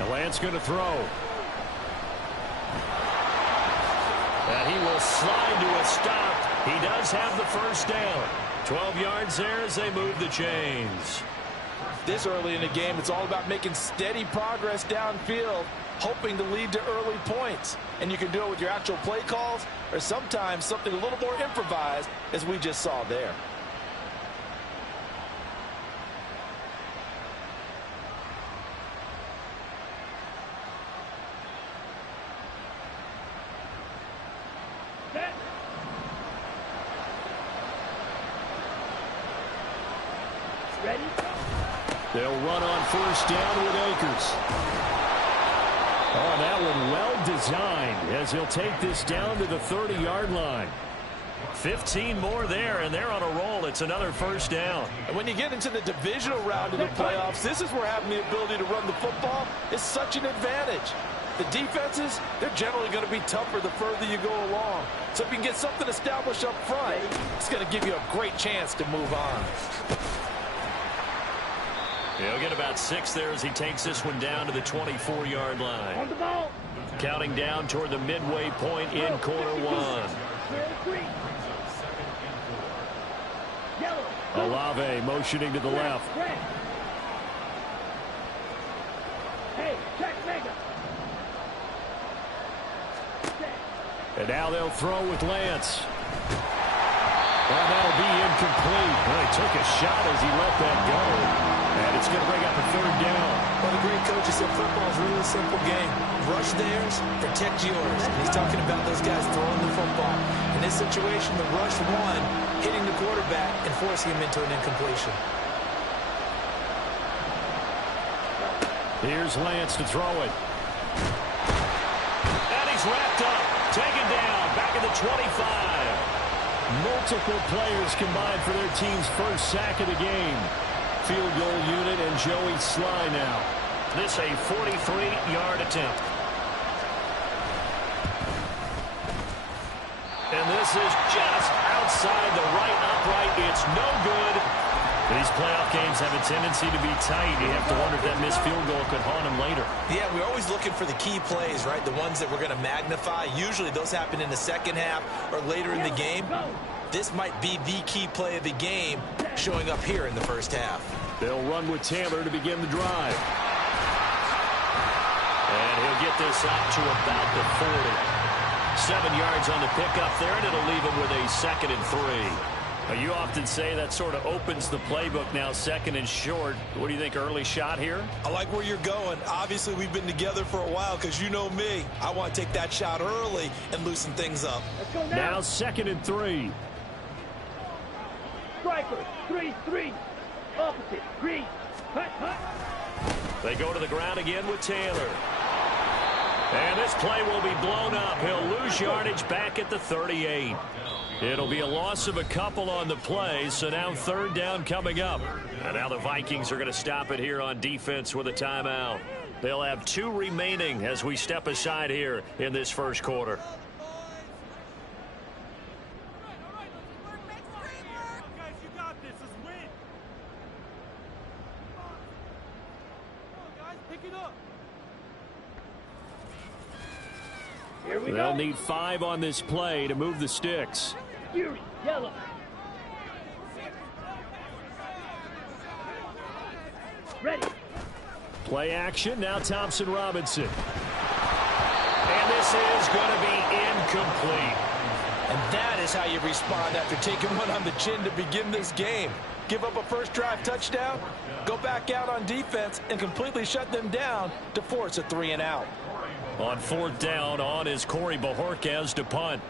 And Lance going to throw. And he will slide to a stop. He does have the first down. 12 yards there as they move the chains. This early in the game, it's all about making steady progress downfield, hoping to lead to early points. And you can do it with your actual play calls or sometimes something a little more improvised, as we just saw there. They'll run on first down with Akers. Oh, that one well designed as he'll take this down to the 30-yard line. 15 more there, and they're on a roll. It's another first down. And when you get into the divisional round of the playoffs, this is where having the ability to run the football is such an advantage. The defenses, they're generally going to be tougher the further you go along. So if you can get something established up front, it's going to give you a great chance to move on. He'll get about 6 there as he takes this one down to the 24-yard line. On the ball. Counting down toward the midway point in quarter one. Olave motioning to the left. Hey, check mega. And now they'll throw with Lance. And that'll be incomplete. Well, he took a shot as he let that go. And it's going to bring up a third down. Well, the great coach said football is really a simple game. Rush theirs, protect yours. And he's talking about those guys throwing the football. In this situation, the rush won, hitting the quarterback and forcing him into an incompletion. Here's Lance to throw it. And he's wrapped up. Taken down. Back at the 25. Multiple players combined for their team's first sack of the game. Field goal unit and Joey Sly now. This a 43-yard attempt. And this is just outside the right upright. It's no good. These playoff games have a tendency to be tight. You have to wonder if that missed field goal could haunt them later. Yeah, we're always looking for the key plays, right? The ones that we're going to magnify. Usually those happen in the second half or later in the game. This might be the key play of the game showing up here in the first half. They'll run with Taylor to begin the drive. And he'll get this up to about the 40. 7 yards on the pickup there, and it'll leave him with a 2nd and 3. You often say that sort of opens the playbook now, 2nd and short. What do you think, early shot here? I like where you're going. Obviously, we've been together for a while because you know me. I want to take that shot early and loosen things up. Let's go now 2nd and 3. Striker, 3-3. Opposite, green. Hut, hut. They go to the ground again with Taylor. And this play will be blown up. He'll lose yardage back at the 38. It'll be a loss of a couple on the play, so now 3rd down coming up. And now the Vikings are going to stop it here on defense with a timeout. They'll have 2 remaining as we step aside here in this first quarter. They'll need 5 on this play to move the sticks. Fury, yellow. Ready. Play action. Now Thompson Robinson. And this is going to be incomplete. And that is how you respond after taking one on the chin to begin this game. Give up a first drive touchdown, go back out on defense, and completely shut them down to force a 3-and-out. On 4th down, on is Corey Bojorquez to punt.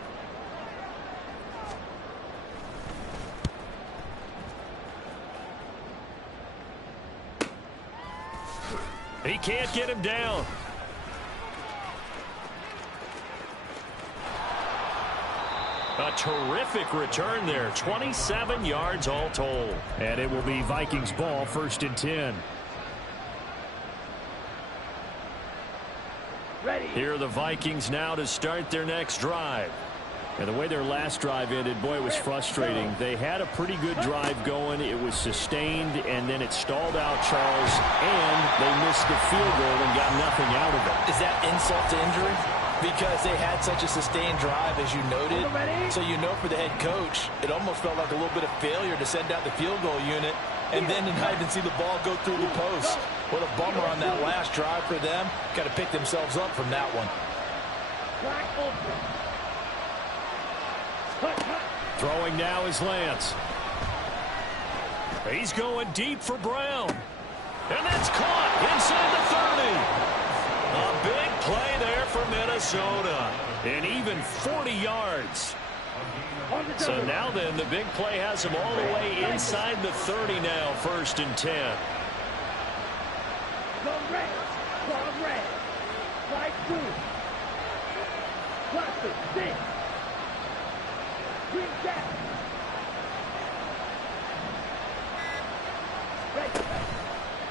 He can't get him down. A terrific return there. 27 yards all told. And it will be Vikings ball, 1st and 10. Ready. Here are the Vikings now to start their next drive. And the way their last drive ended, boy, it was frustrating. They had a pretty good drive going. It was sustained, and then it stalled out, Charles, and they missed the field goal and got nothing out of it. Is that insult to injury? Because they had such a sustained drive, as you noted. So you know for the head coach, it almost felt like a little bit of failure to send out the field goal unit and then to not even see the ball go through the post. What a bummer on that last drive for them. Got to pick themselves up from that one. Throwing now is Lance. He's going deep for Brown. And that's caught inside the 30. A big play there for Minnesota. And even 40 yards. So now then, the big play has him all the way inside the 30 now, 1st and 10. Go red. Go red. Right 2. Cluster 6. Green gap.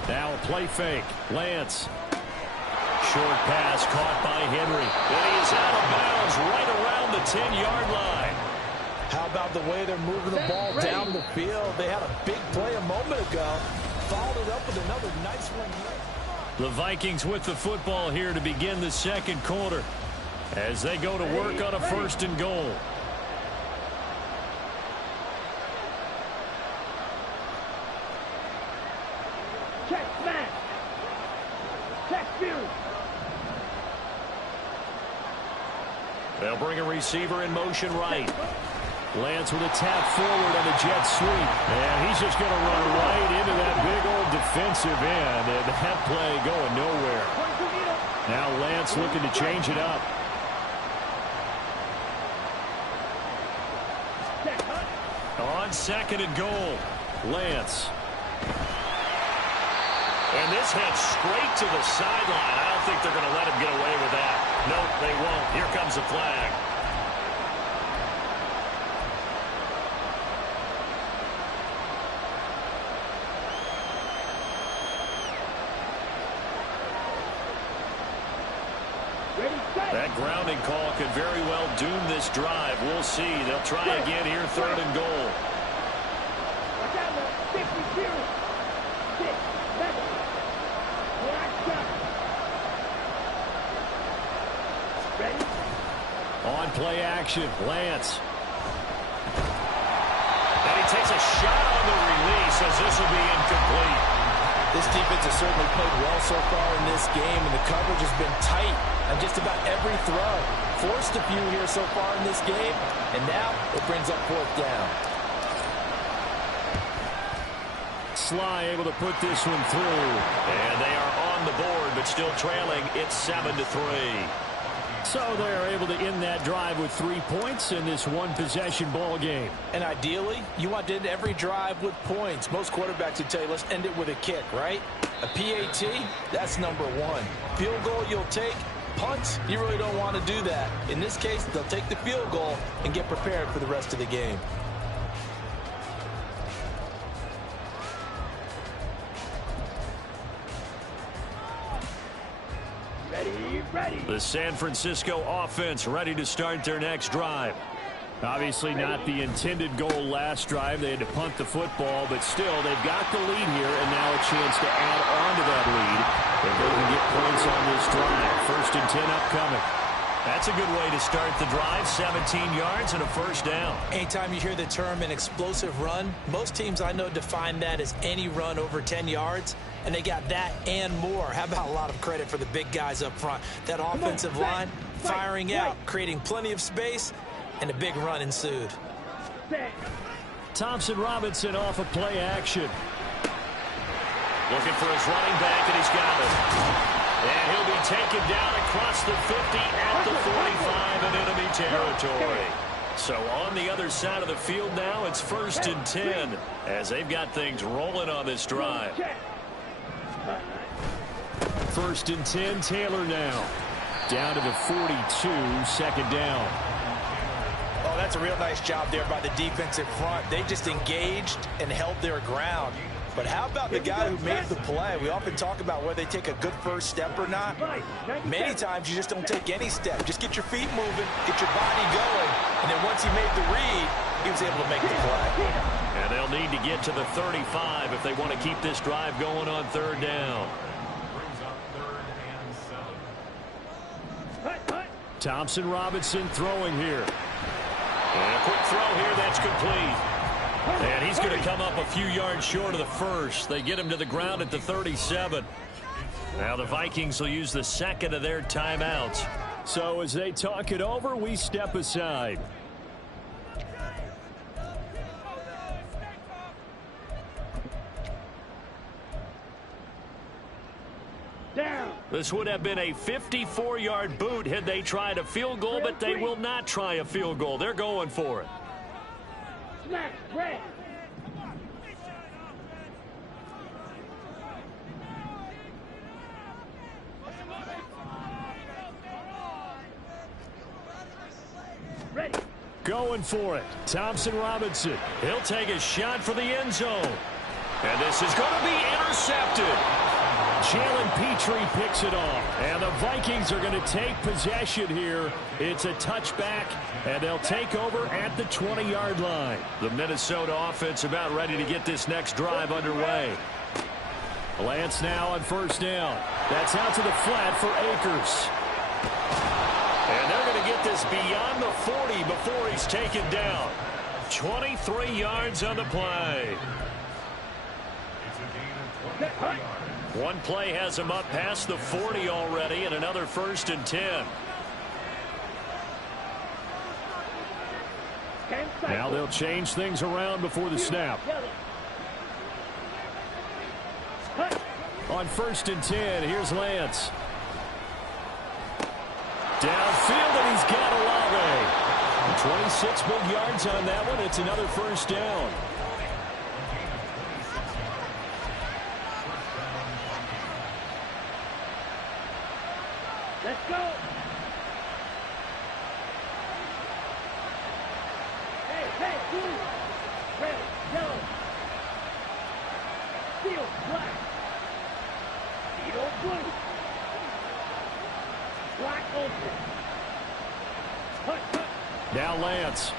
Now a play fake. Lance. Short pass caught by Henry. And he is out of bounds right around the 10-yard line. How about the way they're moving the ball down the field? They had a big play a moment ago. Followed it up with another nice one here. The Vikings with the football here to begin the 2nd quarter as they go to work on a 1st and goal. Check smash. Check Fury. They'll bring a receiver in motion right. Lance with a tap forward on the jet sweep. And he's just going to run right into that big old defensive end. And that play going nowhere. Now Lance looking to change it up. On 2nd and goal. Lance. And this heads straight to the sideline. I don't think they're going to let him get away with that. No, they won't. Here comes the flag. That grounding call could very well doom this drive. We'll see. They'll try again here, 3rd and goal. On play action, Lance. And he takes a shot on the release as this will be incomplete. This defense has certainly played well so far in this game, and the coverage has been tight on just about every throw. Forced a few here so far in this game, and now it brings up 4th down. Sly able to put this one through. And they are on the board, but still trailing. It's 7-3. So they're able to end that drive with 3 points in this one-possession ball game. And ideally, you want to end every drive with points. Most quarterbacks would tell you, let's end it with a kick, right? A PAT, that's number 1. Field goal you'll take. Punts, you really don't want to do that. In this case, they'll take the field goal and get prepared for the rest of the game. The San Francisco offense ready to start their next drive. Obviously not the intended goal last drive. They had to punt the football, but still they've got the lead here and now a chance to add on to that lead if they can get points on this drive. 1st and 10 upcoming. That's a good way to start the drive. 17 yards and a 1st down. Anytime you hear the term an explosive run, most teams I know define that as any run over 10 yards. And they got that and more. How about a lot of credit for the big guys up front? That offensive line firing out, creating plenty of space, and a big run ensued. Thompson Robinson off of play action. Looking for his running back, and he's got it. And he'll be taken down across the 50 at the 45 in enemy territory. So on the other side of the field now, it's 1st and 10 as they've got things rolling on this drive. 1st and 10, Taylor now. Down to the 42, 2nd down. Oh, that's a real nice job there by the defensive front. They just engaged and held their ground. But how about the guy who made the play? We often talk about whether they take a good first step or not. Many times you just don't take any step. Just get your feet moving, get your body going, And then once he made the read, he was able to make the play. And they'll need to get to the 35 if they want to keep this drive going on third down. Thompson Robinson throwing here. And a quick throw here, that's complete. And he's going to come up a few yards short of the first. They get him to the ground at the 37. Now the Vikings will use the second of their timeouts. So as they talk it over, we step aside. Down. This would have been a 54-yard boot had they tried a field goal, but they will not try a field goal. They're going for it. Smack. Red. Ready. Going for it. Thompson Robinson. He'll take a shot for the end zone. And this is going to be intercepted. Jalen Petrie picks it off. And the Vikings are going to take possession here. It's a touchback, and they'll take over at the 20-yard line. The Minnesota offense about ready to get this next drive underway. Lance now on first down. That's out to the flat for Akers. And they're going to get this beyond the 40 before he's taken down. 23 yards on the play. One play has him up past the 40 already, and another 1st and 10. Now they'll change things around before the snap. On 1st and 10, here's Lance. Downfield, and he's got Olave. 26 big yards on that one. It's another 1st down. Let's go. Hey, blue. Red, yellow. Steel, black. Steel, blue. Black open. Hut. Now Lance.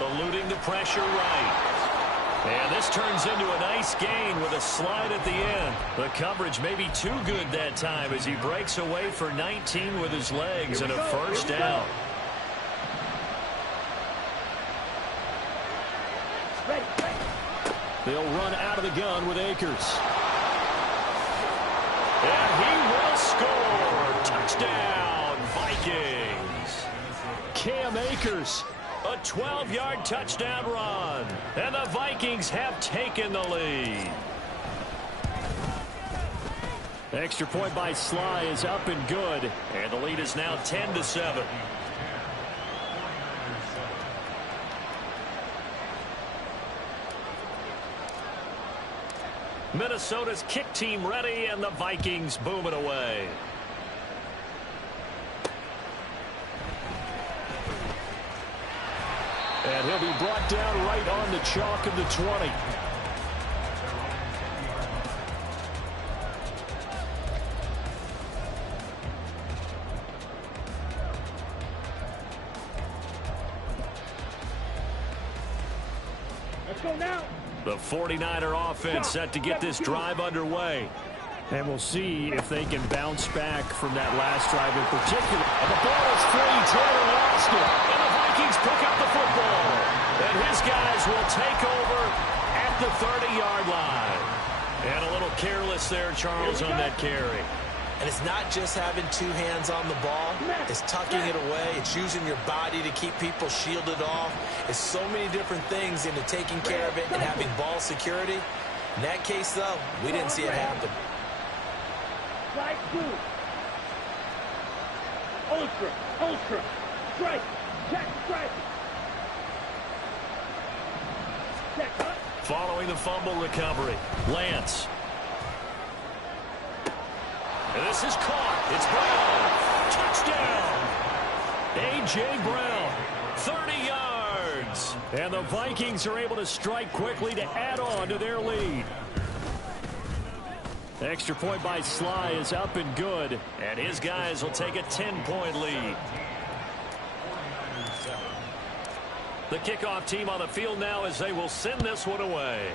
Eluding the pressure right. And this turns into a nice gain with a slide at the end. The coverage may be too good that time as he breaks away for 19 with his legs and a 1st down. Ready. They'll run out of the gun with Akers. And he will score. Touchdown, Vikings. Cam Akers. A 12-yard touchdown run. And the Vikings have taken the lead. Extra point by Sly is up and good. And the lead is now 10-7. Minnesota's kick team ready, and the Vikings boom it away. And he'll be brought down right on the chalk of the 20. Let's go now. The 49er offense set to get this drive underway. And we'll see if they can bounce back from that last drive in particular. And the ball is free. Taylor lost it. And the Vikings pick up the football. And his guys will take over at the 30-yard line. And a little careless there, Charles, on that carry. And it's not just having two hands on the ball. It's tucking it away. It's using your body to keep people shielded off. It's so many different things into taking care of it and having ball security. In that case, though, we didn't see it happen. Slide two. Ultra. Strike. Check, strike. Check, huh? Following the fumble recovery, Lance. And this is caught. It's Brown. Touchdown. A.J. Brown. 30 yards. And the Vikings are able to strike quickly to add on to their lead. Extra point by Sly is up and good. And his guys will take a 10-point lead. The kickoff team on the field now as they will send this one away.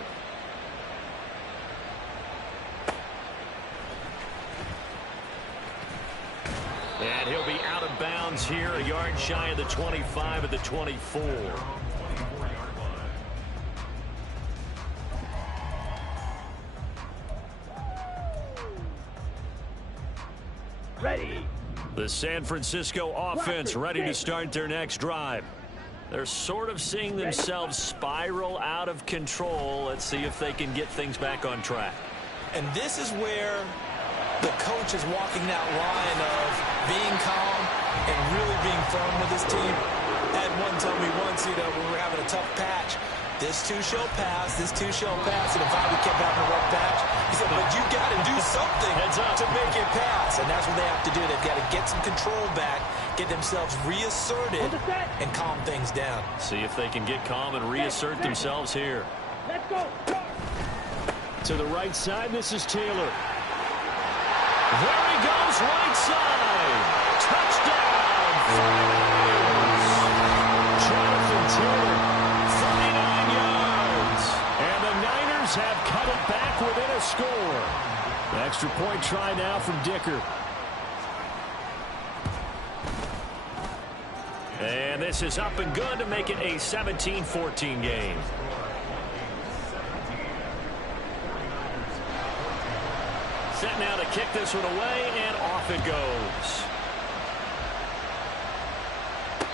And he'll be out of bounds here, a yard shy of the 25 at the 24. Ready. The San Francisco offense ready to start their next drive. They're sort of seeing themselves spiral out of control. Let's see if they can get things back on track. And this is where the coach is walking that line of being calm and really being firm with his team. I had one tell me once, when we were having a tough patch, this too shall pass, this too shall pass. And if Bobby kept having a rough patch, he said, but you got to do something to make it pass. And that's what they have to do. They've got to get some control back, get themselves reasserted, and calm things down. See if they can get calm and reassert themselves here. Let's go. To the right side, this is Taylor. There he goes, right side. Touchdown. Jonathan Taylor, 39 yards. And the Niners have cut it back within a score. The extra point try now from Dicker. And this is up and good to make it a 17-14 game. Set now to kick this one away, and off it goes.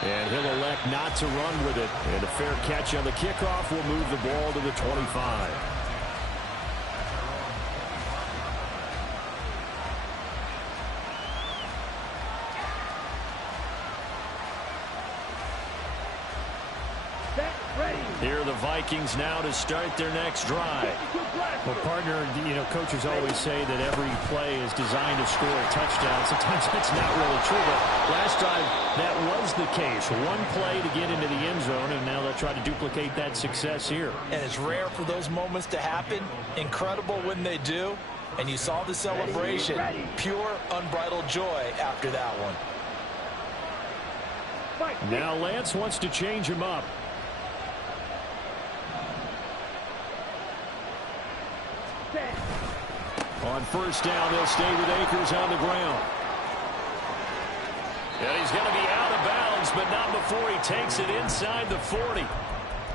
And he'll elect not to run with it. And a fair catch on the kickoff will move the ball to the 25. Here are the Vikings now to start their next drive. Well, partner, coaches always say that every play is designed to score a touchdown. Sometimes that's not really true, but last drive that was the case. One play to get into the end zone, and now they'll try to duplicate that success here. And it's rare for those moments to happen. Incredible when they do. And you saw the celebration. Pure, unbridled joy after that one. Now Lance wants to change him up. On first down, they'll stay with Akers on the ground. And he's going to be out of bounds, but not before he takes it inside the 40.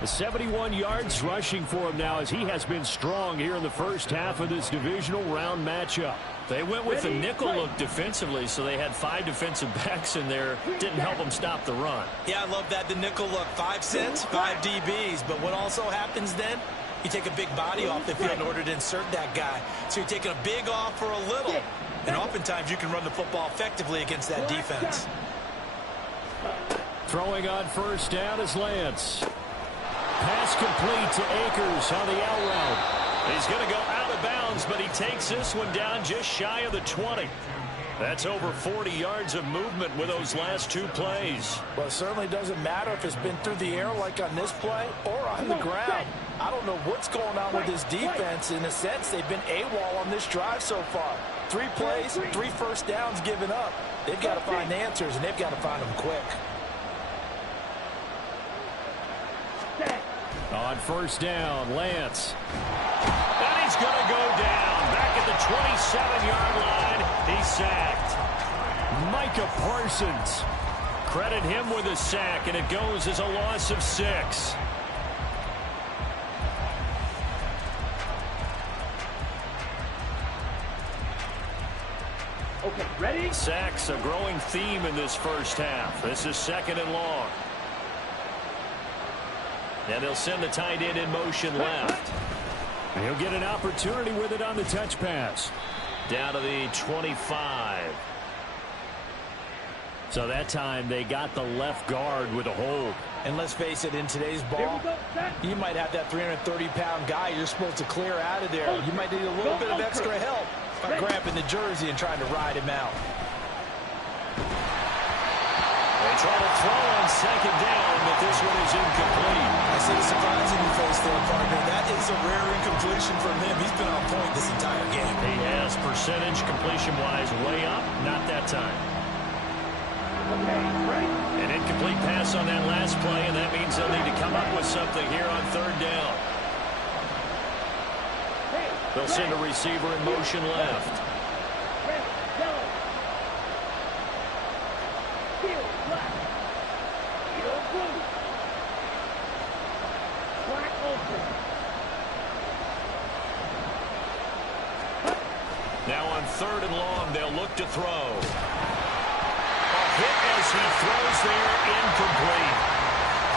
The 71 yards rushing for him now as he has been strong here in the first half of this divisional round matchup. They went with the nickel look defensively, so they had 5 defensive backs in there. Didn't help them stop the run. Yeah, I love that, the nickel look. 5 cents, 5 DBs. But what also happens then? You take a big body off the field in order to insert that guy. So you're taking a big off for a little. And oftentimes you can run the football effectively against that defense. Throwing on first down is Lance. Pass complete to Akers on the out route. He's going to go out of bounds, but he takes this one down just shy of the 20. That's over 40 yards of movement with those last 2 plays. Well, it certainly doesn't matter if it's been through the air like on this play or on the ground. I don't know what's going on with this defense. In a sense, they've been AWOL on this drive so far. 3 plays, 3 first downs given up. They've got to find answers, and they've got to find them quick. On first down, Lance. And he's going to go down. Back at the 27-yard line, he's sacked. Micah Parsons. Credit him with a sack, and it goes as a loss of 6. Okay, ready? Sacks a growing theme in this first half. This is 2nd and long. And they'll send the tight end in motion left. And he'll get an opportunity with it on the touch pass. Down to the 25. So that time they got the left guard with a hold. And let's face it, in today's ball, you might have that 330-pound guy you're supposed to clear out of there. You might need a little bit of extra help by grabbing the jersey and trying to ride him out. They try to throw on 2nd down, but this one is incomplete. I see the surprise in your face there, partner. That is a rare incompletion from him. He's been on point this entire game. He has percentage completion-wise way up. Not that time. An incomplete pass on that last play, and that means they'll need to come up with something here on third down. They'll send a receiver in motion left. Now on third and long, they'll look to throw. A hit as he throws there, incomplete.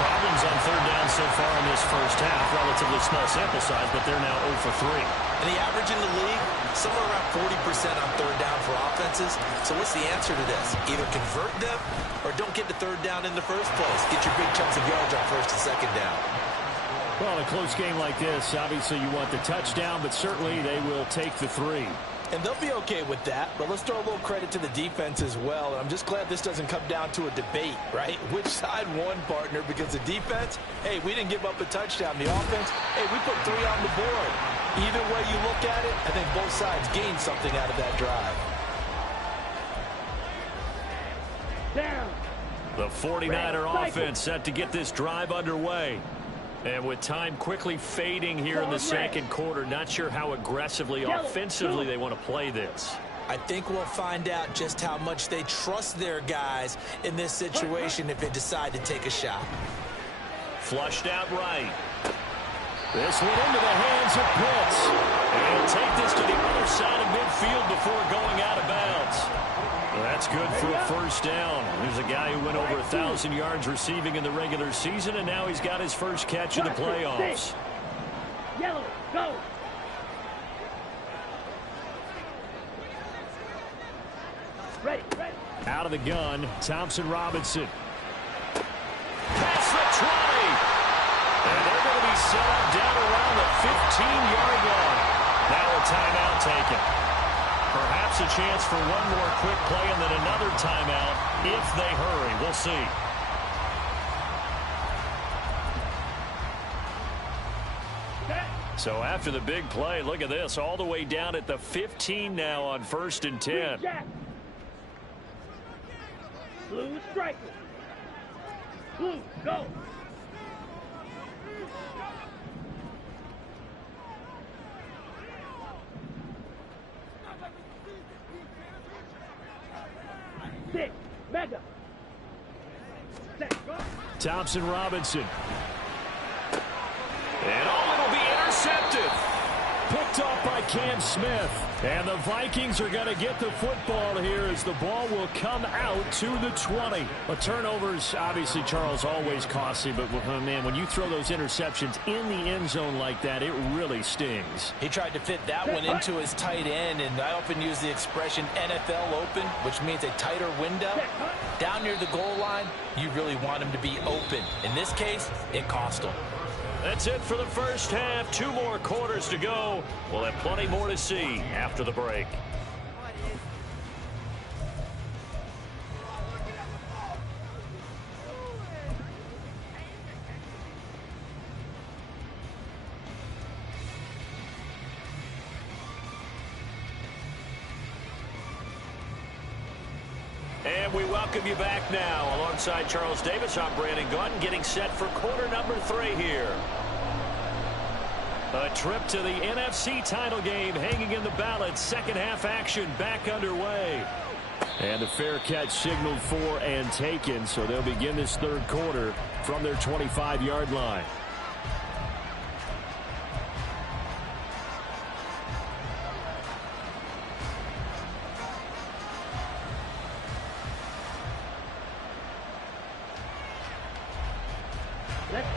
Problems on third down so far in this first half. Relatively small sample size, but they're now 0 for 3. And the average in the league, somewhere around 40% on third down for offenses. So what's the answer to this? Either convert them or don't get to third down in the first place. Get your big chunks of yards on first and second down. Well, in a close game like this, obviously you want the touchdown, but certainly they will take the 3. And they'll be okay with that, but let's throw a little credit to the defense as well. And I'm just glad this doesn't come down to a debate, right? Which side won, partner? Because the defense, hey, we didn't give up a touchdown. The offense, hey, we put 3 on the board. Either way you look at it, I think both sides gained something out of that drive. Down. The 49er offense set to get this drive underway. And with time quickly fading here in the second quarter, not sure how aggressively, offensively they want to play this. I think we'll find out just how much they trust their guys in this situation if they decide to take a shot. Flushed out right. This went into the hands of Pitts. And he'll take this to the other side of midfield before going out of bounds. Well, that's good for a first down. There's a guy who went over 1,000 yards receiving in the regular season, and now he's got his first catch in the playoffs. Yellow, go. Ready. Out of the gun, Thompson Robinson. Past the 20. And they're going to be set up down around the 15-yard line. Now a timeout taken. Perhaps a chance for one more quick play and then another timeout if they hurry. We'll see. So after the big play, look at this. All the way down at the 15 now on 1st and 10. Blue striker. Blue, go. Six, mega. Thompson Robinson. And it'll be intercepted. Picked off by Cam Smith. And the Vikings are going to get the football here as the ball will come out to the 20. But turnovers, obviously, Charles, always costly. But, man, when you throw those interceptions in the end zone like that, it really stings. He tried to fit that one into his tight end, and I often use the expression NFL open, which means a tighter window. Down near the goal line, you really want him to be open. In this case, it cost him. That's it for the first half. 2 more quarters to go. We'll have plenty more to see after the break. And we welcome you back now. Alongside Charles Davis, I'm Brandon Gunn, getting set for quarter number 3 here. A trip to the NFC title game hanging in the balance. Second half action back underway. And the fair catch signaled for and taken, so they'll begin this third quarter from their 25-yard line.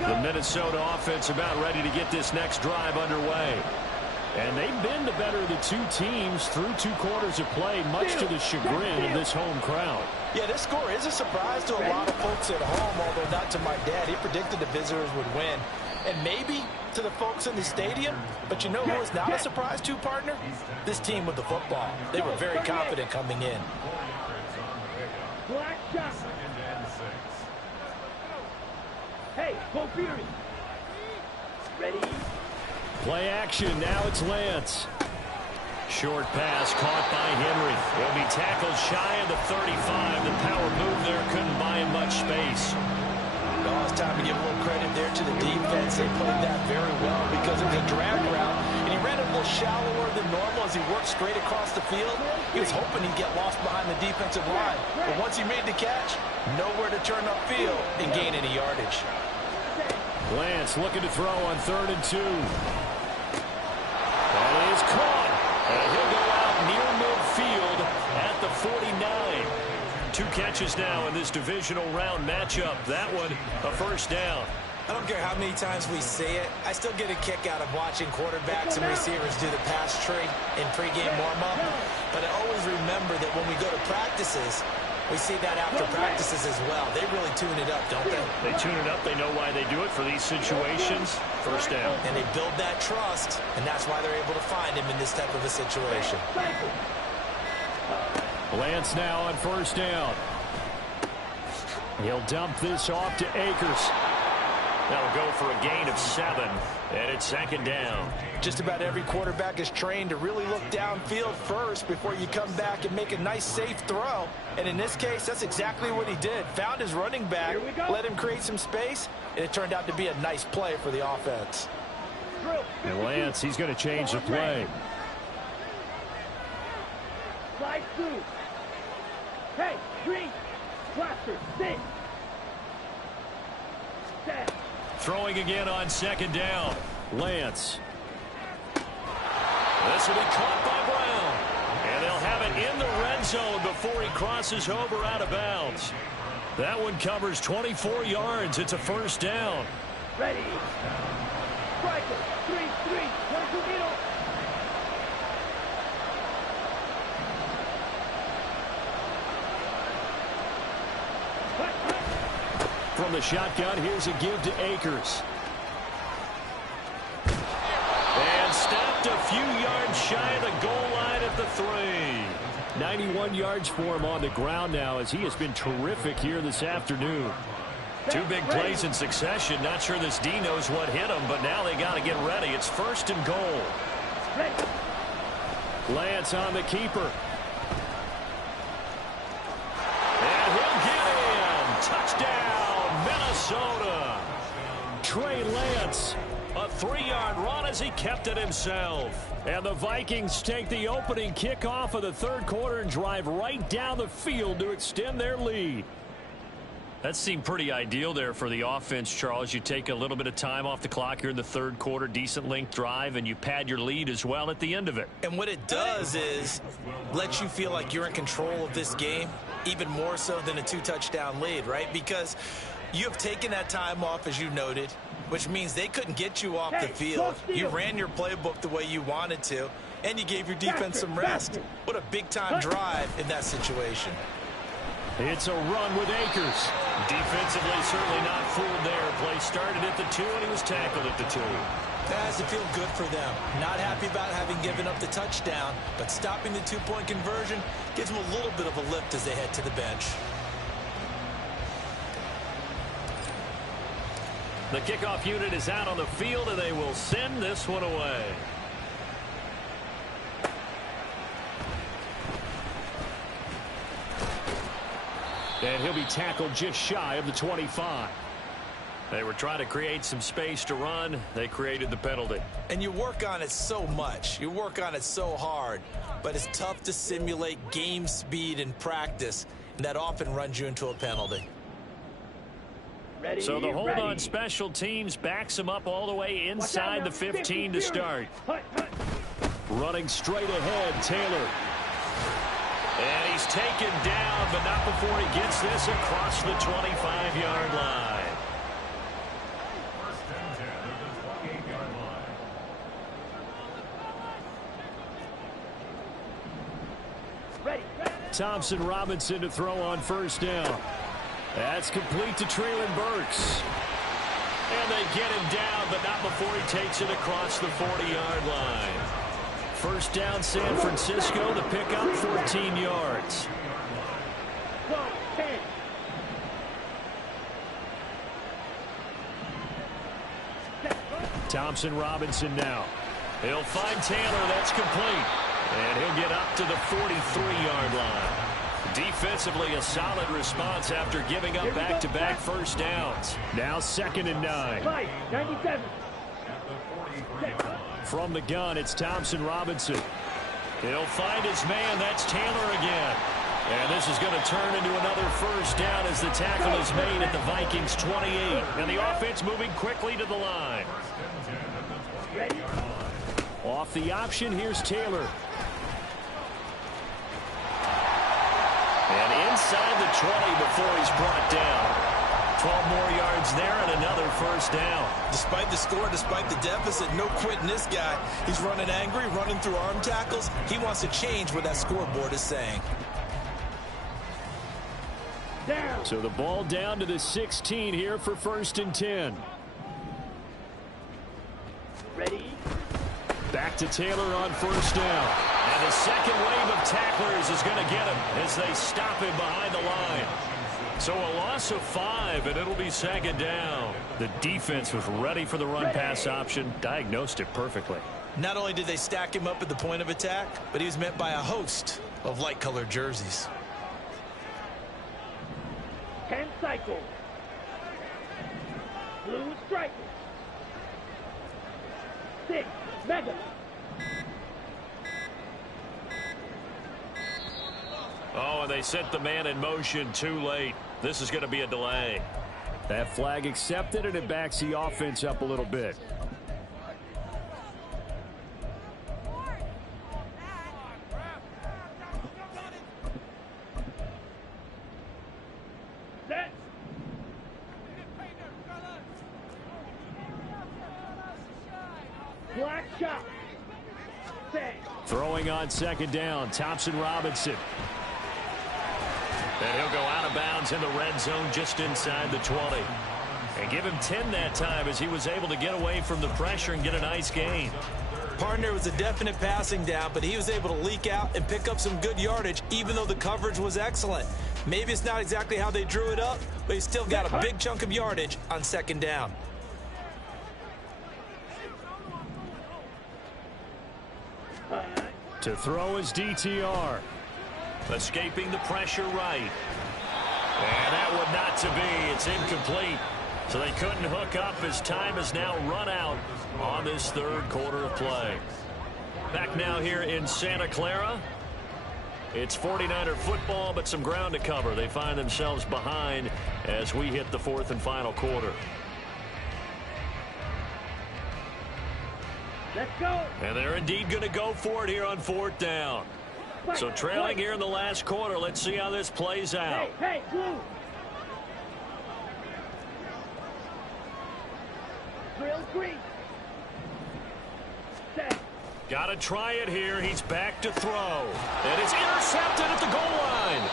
The Minnesota offense about ready to get this next drive underway. And they've been the better of the 2 teams through 2 quarters of play, much to the chagrin of this home crowd. Yeah, this score is a surprise to a lot of folks at home, although not to my dad. He predicted the visitors would win. And maybe to the folks in the stadium, but you know who is not a surprise to, partner? This team with the football. They were very confident coming in. Black shot. Hey, go Fury. Ready? Play action. Now it's Lance. Short pass caught by Henry. He'll be tackled shy of the 35. The power move there couldn't buy him much space. Oh, it's time to give a little credit there to the defense. They played that very well because it was a drag route, and he ran it a little shallower than normal as he worked straight across the field. He was hoping he'd get lost behind the defensive line, but once he made the catch, nowhere to turn upfield and gain any yardage. Lance looking to throw on 3rd and 2. That is caught. And he'll go out near midfield at the 49. 2 catches now in this divisional round matchup. That one, a first down. I don't care how many times we see it. I still get a kick out of watching quarterbacks and receivers do the pass tree in pregame warm-up. But I always remember that when we go to practices, we see that after practices as well. They really tune it up, don't they? They tune it up. They know why they do it for these situations. First down. And they build that trust, and that's why they're able to find him in this type of a situation. Lance now on 1st down. He'll dump this off to Akers. That'll go for a gain of 7, and it's 2nd down. Just about every quarterback is trained to really look downfield first before you come back and make a nice, safe throw. And in this case, that's exactly what he did. Found his running back, let him create some space, and it turned out to be a nice play for the offense. And Lance, he's going to change the play. Slide through. Hey, green. Cluster. Sit. Set. Throwing again on 2nd down. Lance. This will be caught by Brown. And they'll have it in the red zone before he crosses over out of bounds. That one covers 24 yards. It's a first down. Ready. Striker. 3-3. 22 meters. From the shotgun, here's a give to Akers. And stopped a few yards shy of the goal line at the 3. 91 yards for him on the ground now as he has been terrific here this afternoon. 2 big plays in succession. Not sure this D knows what hit him, but now they got to get ready. It's 1st and goal. Lance on the keeper. And he'll get in. Touchdown, Minnesota. Trey Lance. A 3-yard run as he kept it himself. And the Vikings take the opening kickoff of the 3rd quarter and drive right down the field to extend their lead. That seemed pretty ideal there for the offense, Charles. You take a little bit of time off the clock here in the 3rd quarter, decent length drive, and you pad your lead as well at the end of it. And what it does is let you feel like you're in control of this game, even more so than a 2-touchdown lead, right? Because you have taken that time off, as you noted, which means they couldn't get you off the field. You ran your playbook the way you wanted to, and you gave your defense some rest. What a big-time drive in that situation. It's a run with Akers. Defensively, certainly not fooled there. Play started at the 2, and he was tackled at the 2. That has to feel good for them. Not happy about having given up the touchdown, but stopping the 2-point conversion gives them a little bit of a lift as they head to the bench. The kickoff unit is out on the field, and they will send this one away. And he'll be tackled just shy of the 25. They were trying to create some space to run. They created the penalty. And you work on it so much. You work on it so hard. But it's tough to simulate game speed in practice. And that often runs you into a penalty. Ready, So the hold ready. on special teams backs him up all the way inside the 15 to start. Running straight ahead, Taylor. And he's taken down, but not before he gets this across the 25-yard line. Ready. Thompson Robinson to throw on 1st down. That's complete to Treylon Burks. And they get him down, but not before he takes it across the 40-yard line. 1st down, San Francisco. The pickup, 14 yards. Go, 10. Thompson Robinson now. He'll find Taylor. That's complete. And he'll get up to the 43-yard line. Defensively, a solid response after giving up back-to-back first downs. Now 2nd and 9. 97. From the gun, it's Thompson Robinson. He'll find his man. That's Taylor again. And this is going to turn into another first down as the tackle is made at the Vikings 28. And the offense moving quickly to the line. Off the option, here's Taylor. And inside the 20 before he's brought down. 12 more yards there and another first down. Despite the score, despite the deficit, no quitting this guy. He's running angry, running through arm tackles. He wants to change what that scoreboard is saying. Down. So the ball down to the 16 here for 1st and 10. Ready. Back to Taylor on 1st down. And the second wave of tacklers is going to get him as they stop him behind the line. So a loss of 5, and it'll be 2nd down. The defense was ready for the run-pass option, diagnosed it perfectly. Not only did they stack him up at the point of attack, but he was met by a host of light-colored jerseys. 10 cycles. Blue striker. 6 mega. Oh, and they set the man in motion too late. This is going to be a delay. That flag accepted, and it backs the offense up a little bit. Set. Black shot. Set. Throwing on 2nd down, Thompson Robinson. And he'll go out of bounds in the red zone just inside the 20. And give him 10 that time as he was able to get away from the pressure and get a nice gain. Partner was a definite passing down, but he was able to leak out and pick up some good yardage, even though the coverage was excellent. Maybe it's not exactly how they drew it up, but he still got a big chunk of yardage on 2nd down. To throw is DTR. Escaping the pressure right. And that would not to be. It's incomplete. So they couldn't hook up as time has now run out on this 3rd quarter of play. Back now here in Santa Clara. It's 49er football, but some ground to cover. They find themselves behind as we hit the 4th and final quarter. Let's go. And they're indeed going to go for it here on 4th down. So trailing here in the last quarter. Let's see how this plays out. Hey, blue. Drill green. Set. Got to try it here. He's back to throw. And it's intercepted at the goal line.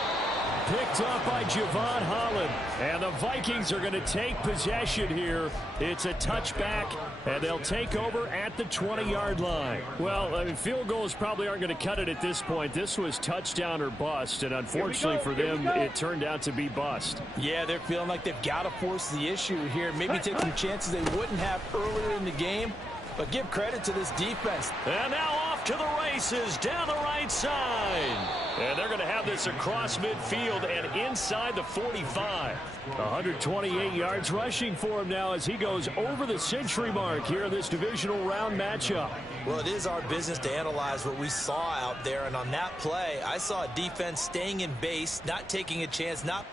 Picked up by Javon Holland. And the Vikings are going to take possession here. It's a touchback, and they'll take over at the 20-yard line. Well, I mean, field goals probably aren't going to cut it at this point. This was touchdown or bust, and unfortunately for them, it turned out to be bust. Yeah, they're feeling like they've got to force the issue here. Maybe take some chances they wouldn't have earlier in the game. But give credit to this defense. And now off to the races down the right side. And they're going to have this across midfield and inside the 45. 128 yards rushing for him now as he goes over the century mark here in this divisional round matchup. Well, it is our business to analyze what we saw out there. And on that play, I saw a defense staying in base, not taking a chance, not...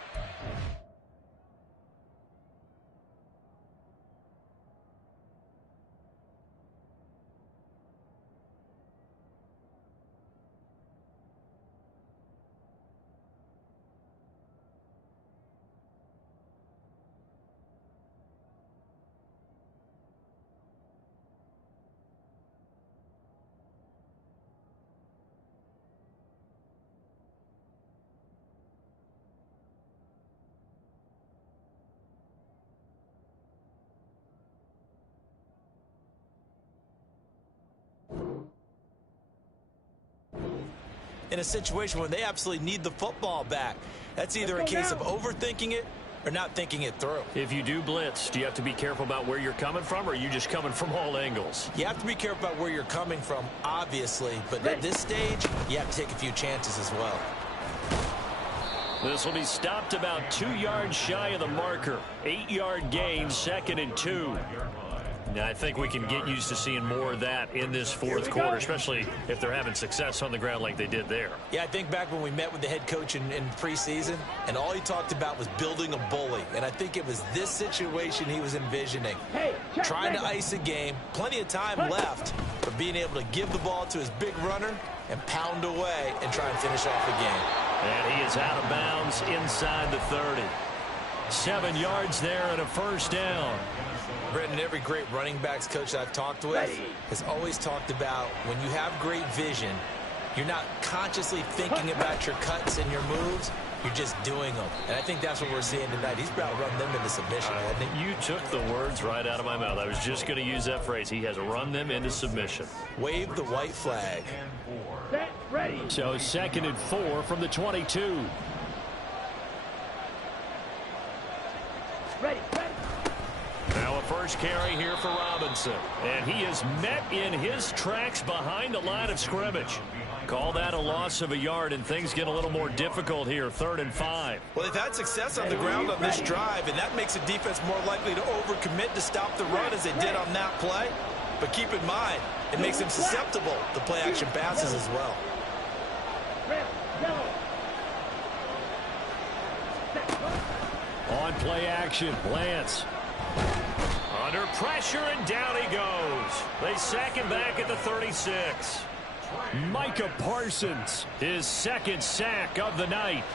in a situation where they absolutely need the football back. That's either a case of overthinking it or not thinking it through. If you do blitz, do you have to be careful about where you're coming from, or are you just coming from all angles? You have to be careful about where you're coming from, obviously, but at this stage, you have to take a few chances as well. This will be stopped about 2 yards shy of the marker. 8-yard gain, 2nd and 2. Now, I think we can get used to seeing more of that in this fourth quarter, especially if they're having success on the ground like they did there. Yeah, I think back when we met with the head coach in preseason, and all he talked about was building a bully. And I think it was this situation he was envisioning. Trying to ice a game, plenty of time left, but being able to give the ball to his big runner and pound away and try and finish off the game. And he is out of bounds inside the 30. 7 yards there and a first down. Brendan, every great running backs coach I've talked with has always talked about when you have great vision, you're not consciously thinking about your cuts and your moves. You're just doing them. And I think that's what we're seeing tonight. He's about to run them into submission, hasn't he? You took the words right out of my mouth. I was just going to use that phrase. He has run them into submission. Wave the white flag. Set, ready. So 2nd and 4 from the 22. Ready, ready. Now a first carry here for Robinson. And he is met in his tracks behind the line of scrimmage. Call that a loss of a yard, and things get a little more difficult here. 3rd and 5. Well, they've had success on the ground on this drive, and that makes the defense more likely to overcommit to stop the run as they did on that play. But keep in mind, it makes them susceptible to play-action passes as well. Red, yellow. On play action, Lance. Under pressure, and down he goes. They sack him back at the 36. Micah Parsons, His 2nd sack of the night.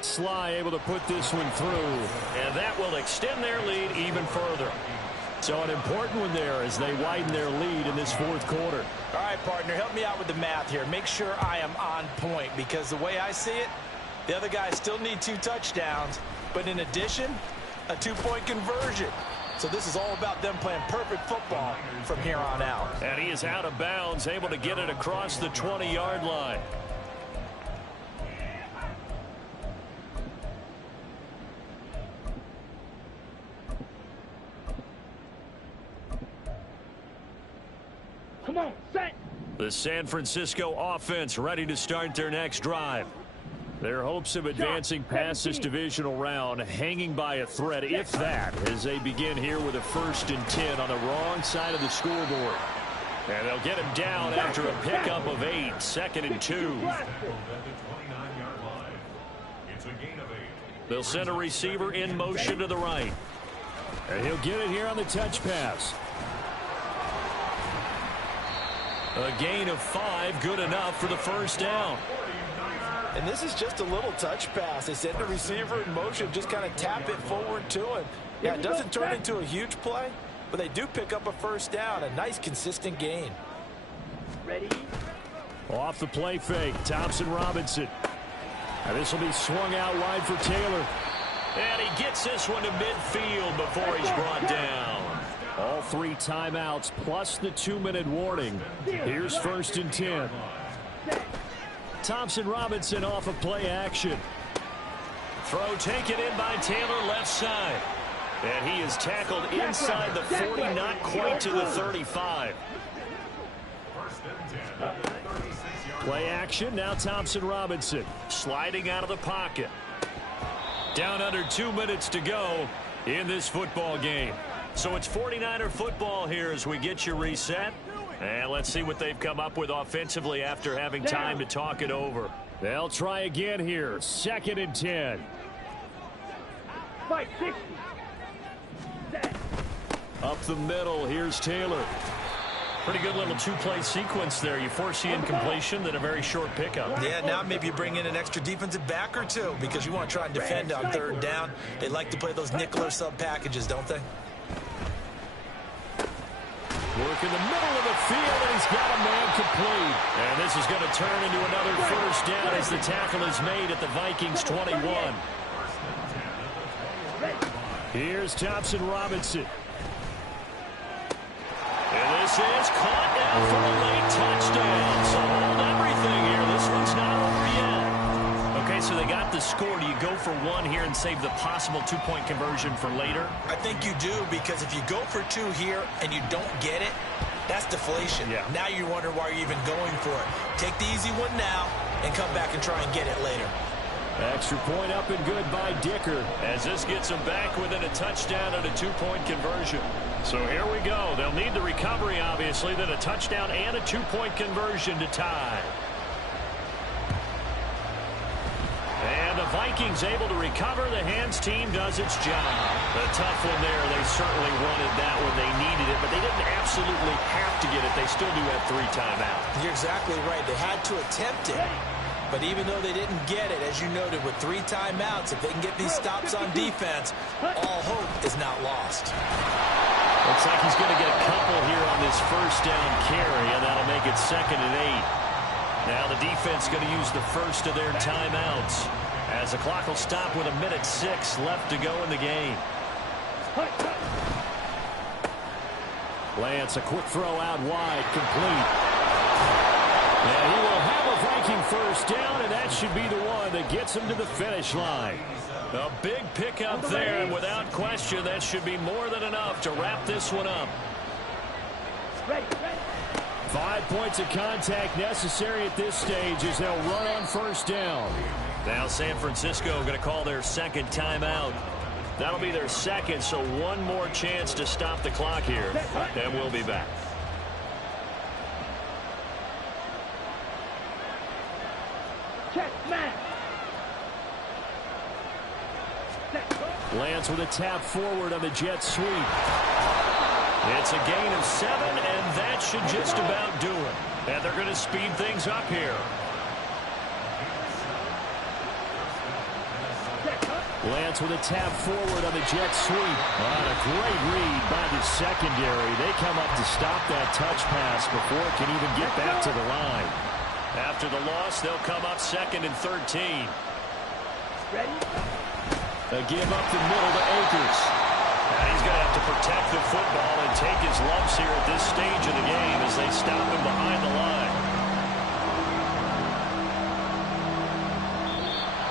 Sly able to put this one through. And that will extend their lead even further. So an important one there as they widen their lead in this fourth quarter. All right, partner, help me out with the math here. Make sure I am on point, because the way I see it, the other guys still need 2 touchdowns, but in addition, a 2-point conversion. So this is all about them playing perfect football from here on out. And he is out of bounds, able to get it across the 20-yard line. Come on, set. The San Francisco offense ready to start their next drive. Their hopes of advancing past this divisional round hanging by a thread, if that, as they begin here with a 1st and 10 on the wrong side of the scoreboard. And they'll get him down after a pickup of 8, 2nd and 2. They'll send a receiver in motion to the right. And he'll get it here on the touch pass. A gain of 5, good enough for the first down. And this is just a little touch pass. They send the receiver in motion, just kind of tap it forward to him. Yeah, it doesn't turn into a huge play, but they do pick up a first down, a nice consistent gain. Ready. Off the play fake, Thompson Robinson. And this will be swung out wide for Taylor. And he gets this one to midfield before he's brought down. All 3 timeouts plus the 2-minute warning. Here's 1st and 10. Thompson Robinson off of play action. Throw taken in by Taylor left side. And he is tackled inside the 40, not quite to the 35. Play action, now Thompson Robinson. Sliding out of the pocket. Down under 2 minutes to go in this football game. So it's 49er football here as we get you reset. And let's see what they've come up with offensively after having time to talk it over. They'll try again here. 2nd and 10. 560. Set. Up the middle, here's Taylor. Pretty good little 2-play sequence there. You force the incompletion, then a very short pickup. Yeah, now maybe you bring in an extra defensive back or 2 because you want to try and defend on 3rd down. They like to play those nickel or sub packages, don't they? Work in the middle of the field, and he's got a man complete. And this is going to turn into another first down as the tackle is made at the Vikings 21. Here's Thompson Robinson. And this is caught now for a late touchdown. So hold everything here. This they got the score, do you go for one here and save the possible two-point conversion for later? I think you do, because if you go for two here and you don't get it, that's deflation. Yeah. Now you wonder why you're even going for it. Take the easy one now and come back and try and get it later. Extra point up and good by Dicker. As this gets them back within a touchdown and a two-point conversion. So here we go. They'll need the recovery, obviously, then a touchdown and a two-point conversion to tie. And the Vikings able to recover. The hands team does its job. The tough one there. They certainly wanted that when they needed it, but they didn't absolutely have to get it. They still do have 3 timeouts. You're exactly right. They had to attempt it. But even though they didn't get it, as you noted, with 3 timeouts, if they can get these stops on defense, all hope is not lost. Looks like he's going to get a couple here on this first down carry, and that'll make it 2nd and 8. Now the defense going to use the first of their timeouts, as the clock will stop with 1:06 left to go in the game. Lance, a quick throw out wide, complete. And he will have a Viking first down, and that should be the one that gets him to the finish line. A big pickup there, and without question, that should be more than enough to wrap this one up. 5 points of contact necessary at this stage as they'll run on first down. Now San Francisco going to call their second timeout. That'll be their second, so one more chance to stop the clock here, and we'll be back. Check, man. Lance with a tap forward on the jet sweep. It's a gain of 7, and that should just about do it. And they're going to speed things up here. Lance with a tap forward on the jet sweep. On a great read by the secondary. They come up to stop that touch pass before it can even get back to the line. After the loss, they'll come up 2nd and 13. Ready? A give up the middle to Akers. Now he's going to have to protect the football and take his lumps here at this stage of the game as they stop him behind the line.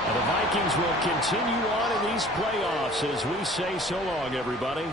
And the Vikings will continue on in these playoffs as we say so long, everybody.